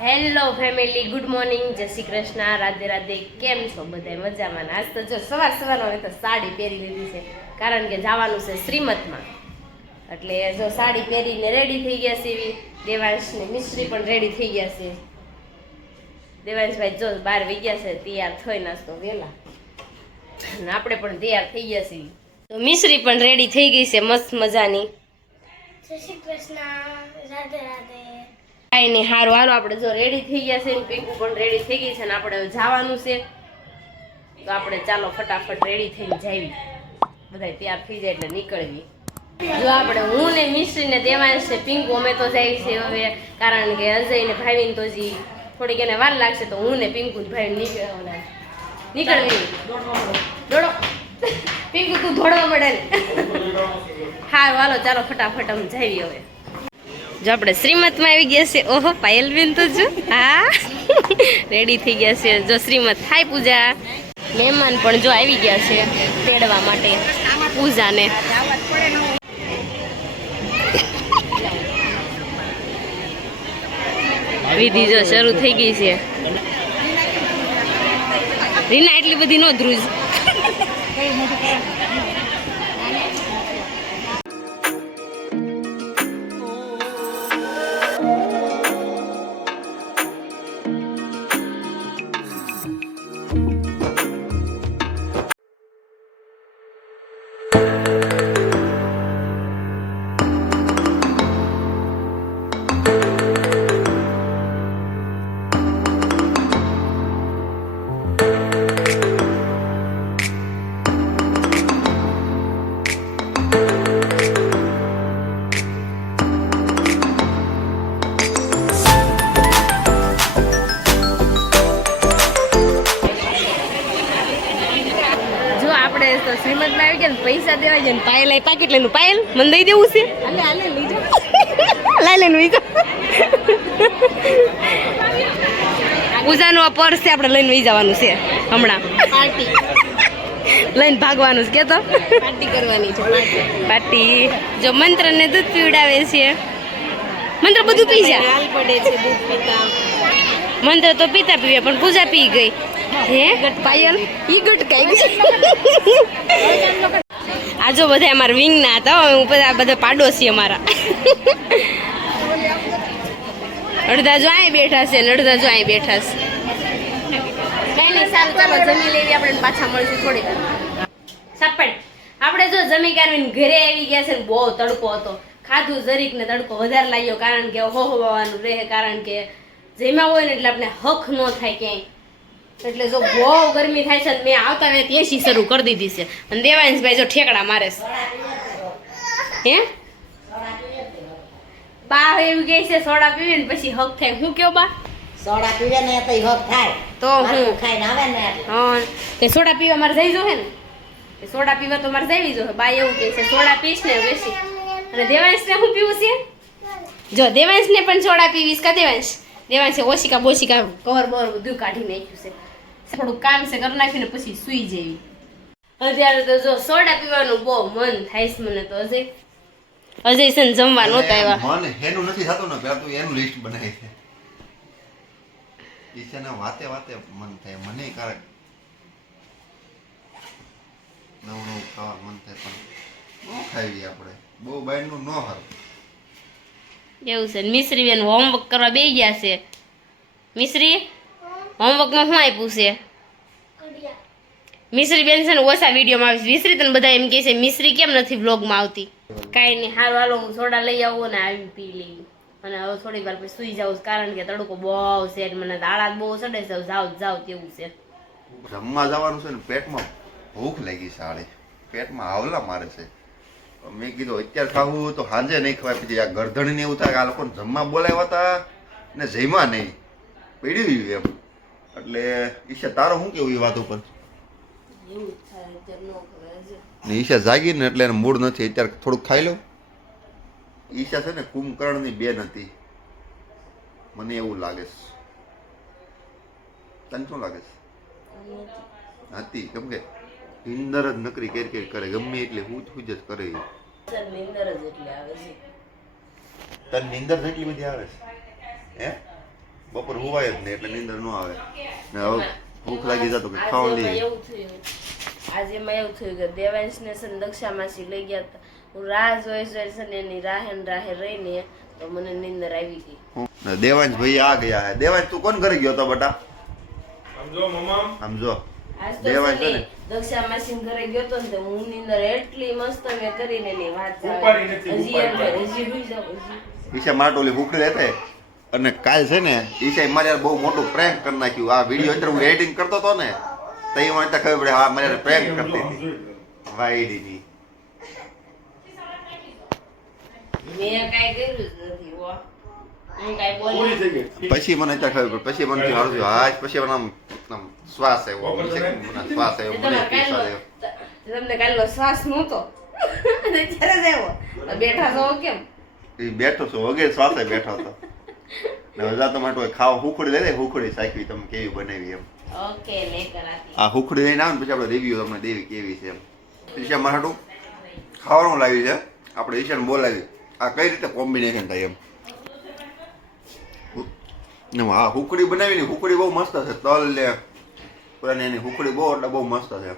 Hello family, good morning, જય શ્રી કૃષ્ણ, રાધે રાધે. કેમ છો બધા? મજામાં? આજ તો જો સવારમાં હવે તો સાડી પહેરી લીધી છે, કારણ કે જવાનું છે શ્રીમતમાં. એટલે જો સાડી પહેરીને રેડી થઈ ગયા છે. દેવાંશ ને મિશ્રી પણ રેડી થઈ ગયા છે. દેવાંશભાઈ જો 12 વાગ્યા છે, તૈયાર થઈ નાસ્તો વહેલા, અને આપણે પણ તૈયાર થઈ ગયા છીએ. તો મિશ્રી પણ રેડી થઈ ગઈ છે મસ્ત મજાની. જય શ્રી કૃષ્ણ, રાધે રાધે. કાંઈ નહીં, સારું હાલો, આપણે જો રેડી થઈ ગયા છે, પીકુ પણ રેડી થઈ ગઈ છે, ને આપણે જવાનું છે. તો આપણે ચાલો ફટાફટ રેડી થઈને જાવી, બધા તૈયાર થઈ જાય એટલે નીકળવી. જો આપણે હું ને મિશ્રી ને દેવાંશ છે, પિંકુ અમે તો જાય છે હવે, કારણ કે અજય ને ભાવિન તો જી થોડીક એને વાર લાગશે, તો હું ને પિંકુ ભાઈ નીકળવી. દોડો પિંકુ, તું દોડવા મળે ને. સારું હાલો, ચાલો ફટાફટ અમે જાવી હવે. જો આપણે શ્રીમતમાં આવી ગયા છે. ઓહો, પાયલબેન તો જો હા રેડી થઈ ગયા છે. જો શ્રીમત, હાય પૂજા. મહેમાન પણ જો આવી ગયા છે તેડવા માટે પૂજાને. વિધિ જો શરૂ થઈ ગઈ છે. રીના એટલી બધી નો ધ્રુજ. શ્રીમંતમાં આવી ગયા ને પૈસા દેવા ગયા ને પાયલ આવી પાકીટ લઈને. પાયલ મને દઈ દેવું છે. લઈ લઈને વીજો. પૂજાનું આ પર્સ છે, આપણે લઈને વહી જવાનું છે હમણાં. પાર્ટી લઈને ભાગવાનું છે. કે તો પાર્ટી કરવાની છે. પાર્ટી જો મંત્ર ને દૂધ પીવડાવે છે. મંત્ર બધું પી જાય. હાલ પડે છે દૂધ પીતા. મંત્ર તો પીતા પીવે, પણ પૂજા પી ગઈ. હે પાયલ ઈ ગટકાઈ ગઈ. આ જો બધા અમારા વિંગ ના હતા. હું બધા પાડોશી અમારા. અડધા જો અહીં બેઠા છે, અડધા જો અહીં બેઠા છે. કઈ નહીં, સારું ચાલો જમી લેવી, આપણે પાછા મળશું થોડી વાર. સાપડ આપણે જો જમી કાઢીને ઘરે આવી ગયા છે ને બહુ તડકો હતો. ખાધું જરીક ને તડકો વધારે લાગ્યો, કારણ કે હોવાનું રહે, કારણ કે જેમાં હોય ને એટલે આપણે હક ન થાય ક્યાંય. એટલે જો બહુ ગરમી થાય છે, મેં આવતા ને એસી શરૂ કરી દીધી છે. અને દેવાંશભાઈ જો ઠેકડા મારે છે. હે બા એવું કહે છે સોડા પીવે ને પછી હક થાય. હું કયો બા? સોડા પીવે ને તો હક થાય. તો હું ખાઈને આવે ને હા, તે સોડા પીવા મારે જઈ જોહે ને. સોડા પીવા તો મારે જઈ જોહે. બા એવું કહે છે સોડા પીશ ને બેસી. અને દેવાંશ ને હું પીવું છે? જો દેવાંશ ને પણ સોડા પીવીશ. કા દેવાંશ? દેવાંશે ઓશિકા બોશિકા કવર બવર બધું કાઢી નાખ્યું છે. થોડું કામ છે કરી નાખીને પછી સુઈ જેવી. અત્યારે તો જો સોડા પીવાનું બહુ મન થાય છે મને તો. અજય છે ને જમવા નહોતા આવ્યા. મન હેનું નથી થતું ને, પેલા તું એનું લિસ્ટ બનાવી છે. ઈચ્છાના વાતે વાતે મન થાય. મને કારક નવું નવું ખાવા મન થાય, પણ ન ખાઈએ આપણે. બહુ બહારનું ન સારું. એવું છે. મિશ્રી બેન હોમવર્ક કરવા બેસી ગયા છે. મિશ્રી, હોમવર્કમાં શું આપ્યું છે? મિશ્રી બેન છે ને ઓછા વિડીયોમાં આવે છે. મિશ્રી તને બધા એમ કહે છે મિશ્રી કેમ નથી વ્લોગમાં આવતી. કાંઈ નહીં, સારું હાલો, હું સોડા લઈ આવું ને આવી પી લઈ. અને હવે થોડી વાર પછી સુઈ જાઉં, કારણ કે તડકો બહુ છે, મને દાડા બહુ ચડે છે. જાવ તેવું છે. જમવા જવાનું છે ને, પેટમાં ભૂખ લાગી છે. આડે પેટમાં હાવલા મારે છે. મેં કીધું અત્યારે ખાવું તો સાંજે નહીં ખવાય. પછી આ ગરધણી ને એવું થાય કે આ લોકોને જમવા બોલાવ્યા હતા ને જમ્યા નહીં, પીડ્યું એમ. એટલે ઈશા તારો શું કેવું એ વાત ઉપર? ઈશા જાગી ને એટલે એને મૂડ નથી. અત્યારે થોડુંક ખાઈ લો. ઈશા છે ને કુંભકર્ણની બેન હતી, મને એવું લાગે છે. તને શું લાગે છે? હતી, કેમ કે નિંદર જ નકરી કેર કરે, ગમે એટલે હું જ કરે. નિંદર જ એટલી આવે છે. તને નિંદર એટલી બધી આવે છે? હે બપોર હુવાય જ નહીં એટલે નીંદર ન આવે ને હવે ભૂખ લાગી જતો કે ખાવા લઈએ. આજે એમાં એવું થયું કે દેવાંશને છે ને દક્ષામાસી લઈ ગયા હતા. હું રાહ જોઈ છે ને એની રાહે ને રાહે રહીને તો મને નીંદર આવી ગઈ. ને દેવાંશ ભાઈ આ ગયા હે. દેવાંશ તું કોણ ઘરે ગયો તો બટા? આમ જો આજ તો દેવાંશ છે છે ને ને દક્ષામાસી ઘરે ગયો તો ને તો હું નીંદર એટલી મસ્ત મેં કરીને એની વાત હજી એમ થાય, હજી હુઈ જાઉં, હજી. ઈશા માટોલી ભૂખડી રહેતે અને કાલ છે ને ઈશા મારે યાર બહુ મોટું પ્રેન્ક કરી નાખ્યું. આ વિડીયો અંદર હું એડિટિંગ કરતો હતો ને તો એ મને ખબર પડે હા મારે પ્રેન્ક કરતી હતી વાઈડીની. મેં કાંઈ કર્યું જ નથી હો. હું કાંઈ બોલી પછી મને અત્યારે ખબર પડી. પછી મને થયું હારું થયું. હા પછી મને આમ શ્વાસ આવ્યો. મને શ્વાસ આવ્યો. મને શ્વાસ આવ્યો. તમને કાલનો શ્વાસ નહોતો અત્યારે જ આવ્યો. બેઠા છો કેમ? એ બેઠો છું વગેરે શ્વાસે બેઠો હતો. ને હજા તો માટે ખાવા હુખડી લઈ લે. હુખડી સાચવી તમે કેવી બનાવી એમ. ઓકે લેકર આતી. આ હુખડી લઈને આવે ને પછી આપણે રિવ્યુ તમને દેવી કેવી છે એમ. ઈશા મારું ખાવાનું લાવ્યું છે. આપણે ઈશાને બોલાવી આ કઈ રીતે કોમ્બિનેશન થાય એમ. હા હુકડી બનાવી ને હુકડી બહુ મસ્ત છે. તલ લે પુરાની એની હુકડી બહુ એટલે બહુ મસ્ત છે.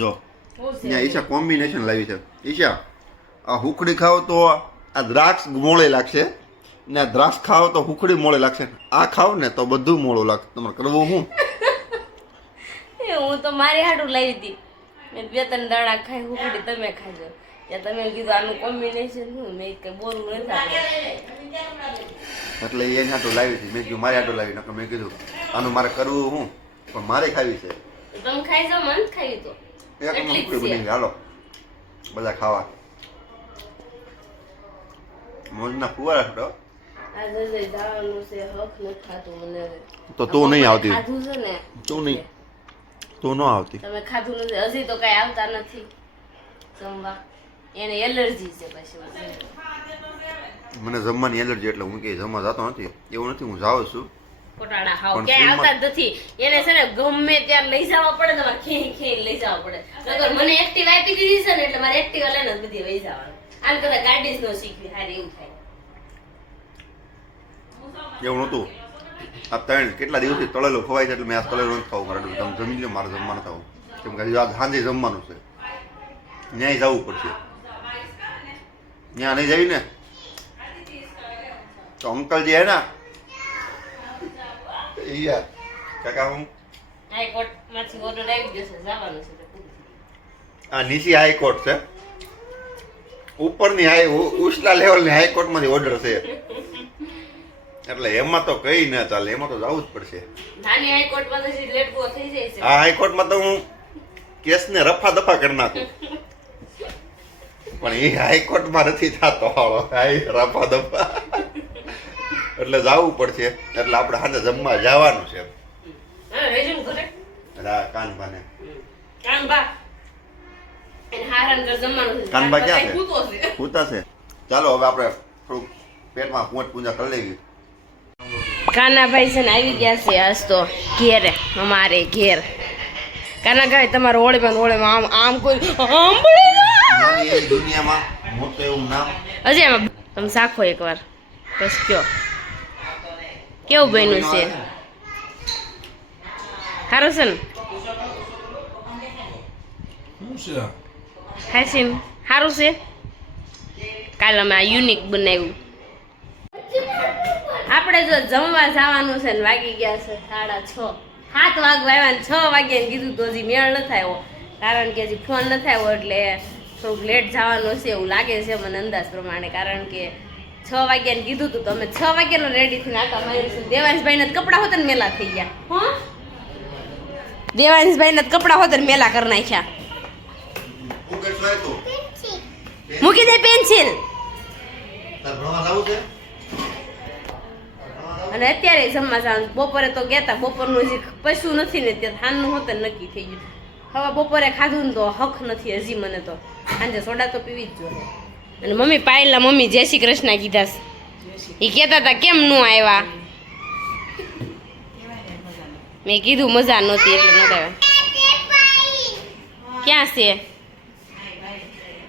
જો અહીંયા ઈશા કોમ્બિનેશન લાવી છે. ઈશા આ હુકડી ખાવ તો આ દ્રાક્ષ મોળે લાગશે ને આ દ્રાક્ષ ખાવ તો હુકડી મોળે લાગશે. આ ખાવ ને તો બધું મોળું લાગશે. તમારે કરવું શું? હું તો મારી હાટું લાવી હતી. મેં 2-3 દાણા ખાઈ હુકડી તમે ખાજો. ત્યાં તમે કીધું આનું કોમ્બિનેશન શું? મેં કઈ બોલવું નથી. એટલે એને હાટું લાવી હતી. મેં કીધું મારે હાટું લાવી નકર મેં કીધું આનું મારે કરવું શું પણ મારે ખાવી છે. તમે ખાઈ જાઓ, મન ખાવી તો એક એટલી જ હુકડી છે. બની હાલો બધા ખાવા મોજના ફુવારા છોડો. આજે જવાનું છે હક નથી ખાતું મને હવે. તો તું નહીં આવતી. ખાધું છે ને તું નહીં તું ન આવતી. તમે ખાધું નથી હજી તો કઈ આવતા નથી જમવા. એને એલર્જી છે પછી. મને જમવાની એલર્જી એટલે હું કે જમવા જતો નથી. એવું નથી હું જાઉં છું કોટાડા હાવ પણ ક્યાંય ફિલ્મમાં- આવતા જ નથી. એને છે ને ગમે ત્યાં લઈ જવા પડે તમારે ખેઈ લઈ જવા પડે. નકર મને એક્ટિવા આપી દીધી છે ને એટલે મારે એક્ટિવા લઈને જ બધી લઈ જવાનું. આમ કદાચ ગાડી જ ન શીખવી હારી એવું થાય. એવું નહોતું. આ ત્રણ કેટલા દિવસથી તળેલું ખવાય છે એટલે મેં આ તળેલું નથી ખાવું. મારે તમે જમી લો મારે જમવાનું થવું કેમ કે આજ સાંજે જમવાનું છે. ન્યાય જવું પડશે. ત્યાં નહીં જવી ને તો અંકલજી હે ને યાર કાકા હું હાઈકોર્ટ માંથી ઓર્ડર આવી જશે જવાનું છે તો. આ નીચી હાઈકોર્ટ છે. ઉપરની ઉચલા લેવલની હાઈકોર્ટમાંથી ઓર્ડર છે એટલે એમાં તો કઈ ના ચાલે. એમાં તો જવું જ પડશે. નાની હાઈકોર્ટમાં તો સીધી લેટકો થઈ જાય છે. આ હાઈકોર્ટમાં તો હું કેસને રફા દફા કરી નાખું પણ એ હાઈકોર્ટમાં નથી થતો રફા દફા એટલે જવું પડશે. એટલે આપણે સાંજે જમવા જવાનું છે. હા રેજુન ઘરે કાનભાને કાનબા એને હારાન ઘર જમવાનું છે. કાનબા ક્યાં છે? કૂતો છે. પૂતા છે. ચાલો હવે આપણે થોડુંક પેટમાં પોંચ પૂજા કરી લેવી. કાનાભાઈ છે ને આવી ગયા છે આજ તો ઘેરે અમારે ઘેર. કાનાભાઈ તમારો ઓળીમાં આમ આમ કોઈ સાંભળી નાની એવી દુનિયામાં મોટું એવું નામ. હજી એમાં તમે શાખો એકવાર બસ કયો કેવું બન્યું છે? સારું છે ને? હાસીન સારું છે. કાલે અમે આ યુનિક બનાવ્યું. આપણે જો જમવા જવાનું છે ને વાગી ગયા છે 6:30. 7 વાગવા આવ્યા ને 6 વાગ્યા કીધું તો હજી મેળ ન થાય કારણ કે હજી ફોન ન થાય એટલે થોડુંક લેટ જવાનું છે એવું લાગે છે મને અંદાજ પ્રમાણે. કારણ કે 6 વાગ્યાને કીધું હતું તો અમે 6 વાગ્યાનો રેડી થઈને આટા મારીશું. દેવાંશભાઈને જ કપડાં હોત ને મેલા થઈ ગયા. હા દેવાંશભાઈને જ કપડાં હોત ને મેલા કરી નાખ્યા. મૂકી દે પેન્સિલ. અને અત્યારે જમવા જવાનું. બપોરે તો ગયા તા. બપોરનું હજી પૈસું નથી ને ત્યાં હાનનું હોત ને નક્કી થઈ ગયું. હવે બપોરે ખાધું ને તો હક નથી હજી મને તો. સાંજે સોડા તો પીવી જ જોઈએ. અને મમ્મી પાયલા મમ્મી જય શ્રી કૃષ્ણ કીધા છે. એ કહેતા હતા કેમ ન આવ્યા? મેં કીધું મજા નહોતી એટલે નહોતા આવ્યા. ક્યાં છે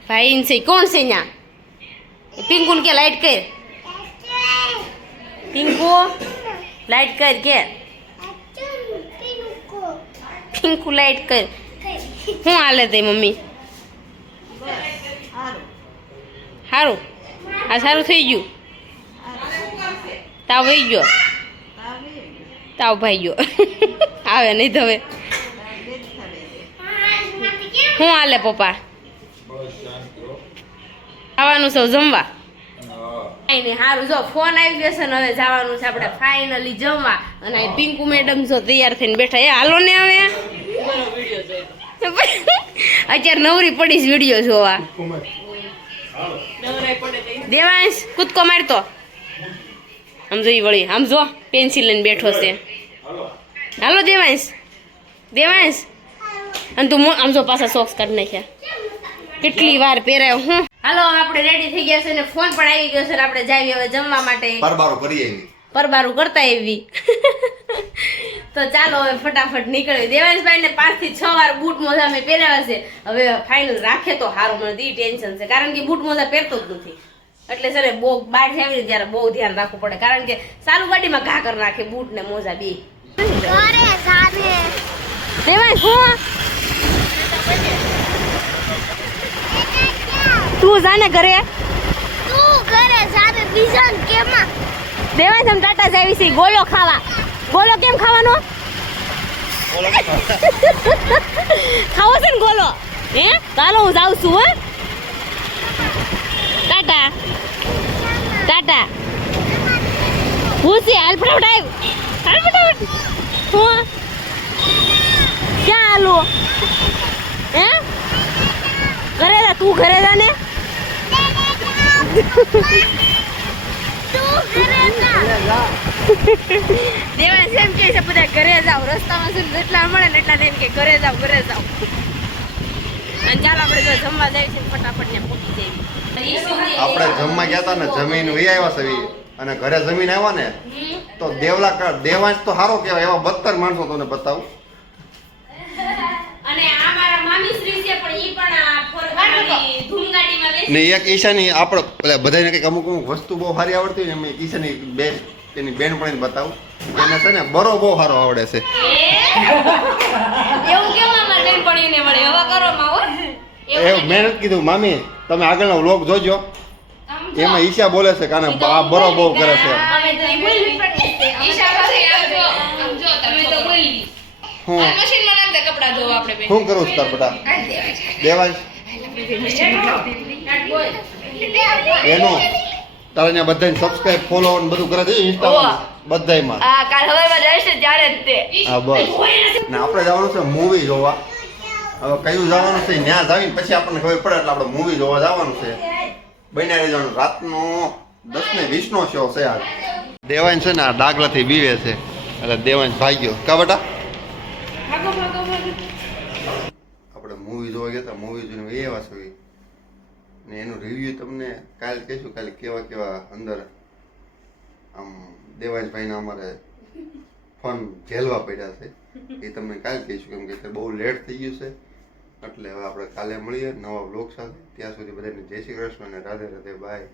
ભાઈ? છે કોણ છે અહીંયા? પિંકુન કે લાઈટ કર. પિંકુ લાઈટ કર કે પિંકુ લાઈટ કર શું હાલે તે મમ્મી સારું આ સારું થઈ ગયું તાવ વહી ગયો તાવ ભાઈ ગયો આવે નહીં તો હવે શું હાલે પપ્પા જવાનું છે જમવા કઈ નહીં સારું જો ફોન આવી ગયો છે ને હવે જવાનું છે આપણે ફાઇનલી જમવા અને આ પિંકુ મેડમ જો તૈયાર થઈને બેઠા એ હાલો ને હવે અત્યારે નવરી પડીશ વિડીયો જોવા દેવાંશ કૂદકો મારતો આમ જો ઈ વળી આમ જો પેન્સિલ લઈને બેઠો છે હાલો દેવાંશ દેવાંશ અને તું આમ જો પાછા સોક્સ કાઢી નાખ્યા કેટલી વાર પહેરાયો હું હાલો હવે આપણે રેડી થઈ ગયા છે ને ફોન પણ આવી ગયો છે ને આપણે જાવી હવે જમવા માટે પરબારો કરી આવી પરબારું કરતા એવી તો ચાલો હવે ફટાફટ નીકળ્યું દેવાંશભાઈ ને 5 થી 6 વાર બૂટ મોજા મેં પહેર્યા છે હવે ફાઇનલ રાખે તો સારું મને ઈ ટેન્શન છે કારણ કે બૂટ મોજા પહેરતો જ નથી એટલે છે ને બહુ બહાર જાવી ત્યારે બહુ ધ્યાન રાખવું પડે કારણ કે સારું ગાડીમાં ઘા કરી નાખે બૂટ ને મોજા બે દેવાંશ હું તું જાને ઘરે દેવાંશ हम टाटा जावी सी गोलो खावा गोलो केम खाવાનો ખાવો છે ને ગોલો હે ચાલો હું જાઉં છું હો ટાટા ટાટા ભૂસી હાલ ફટાફટ હું ક્યાં હાલું હે ઘરે જા તું ઘરે જા ને દેવાંશ એમ કે છે બધા ઘરે જાવ રસ્તામાં શું જેટલા મળે ને એટલા એમ કે ઘરે જાવ અને ચાલો આપણે જો જમવા જાય છે ફટાફટ ને પહોંચી જઈએ આપણે જમવા ગયા હતા ને જમીન વહી આવ્યા છે અને ઘરે જમીન આવ્યા ને તો દેવાંશ તો સારો કહેવાય એવા 72 માણસો તને બતાવું અને આ મારા મામી શ્રી છે પણ ઈ પણ ફોરગાડી ધૂમગાડીમાં બેસી ને એક ઈશાની આપણે પેલા બધાને કંઈક અમુક વસ્તુ બહુ સારી આવડતી હોય ને મેં ઈશાની એની બેનપણીને બતાવું એને છે ને બરો બહુ સારો આવડે છે એવું કેમ અમાર બેનપણીને મળે હવે કરો માં હો એવું મેં નથી કીધું મામી તમે આગળનો વ્લોગ જોજો એમાં ઈશા બોલે છે કાને આ બરો બહુ કરે છે અમે તો ઈ બોલી ઈશા પાસે આવજો સમજો તમે તો બોલી હું મશીનમાં નાખ દે કપડા ધોવા આપણે બે શું કરું છું તાર બેટા દેવાંશ એનો તારે ત્યાં બધાને સબસ્ક્રાઇબ ફોલો ને બધું કરે છે ઇન્સ્ટામાં બધાયમાં આ કાલ હવારમાં રહેશે ત્યારે જ તે હા બસ ને આપણે જવાનું છે મૂવી જોવા હવે કયું જવાનું છે ત્યાં જાવીને પછી આપણને ખબર પડે એટલે આપણે મૂવી જોવા જવાનું છે બન્યા રહી જવાનું રાતનો 10 ને 20 નો શો છે આજ દેવાંશ છે ને આ ડાગલાથી બીવે છે એટલે દેવાંશ ભાગ્યો કા બેટા આપણે મૂવી જોવા ગયા હતા મૂવી જોઈને એવા છે ને એનું રિવ્યુ તમને કાલે કહીશું કાલે કેવા કેવા અંદર આમ દેવાંશભાઈના અમારે ફોન ઝેલવા પડ્યા છે એ તમને કાલે કહીશું કેમ કે બહુ લેટ થઈ ગયું છે એટલે હવે આપણે કાલે મળીએ નવા બ્લોગ સાથે ત્યાં સુધી બધાને જય શ્રી કૃષ્ણ અને રાધે રાધે બાય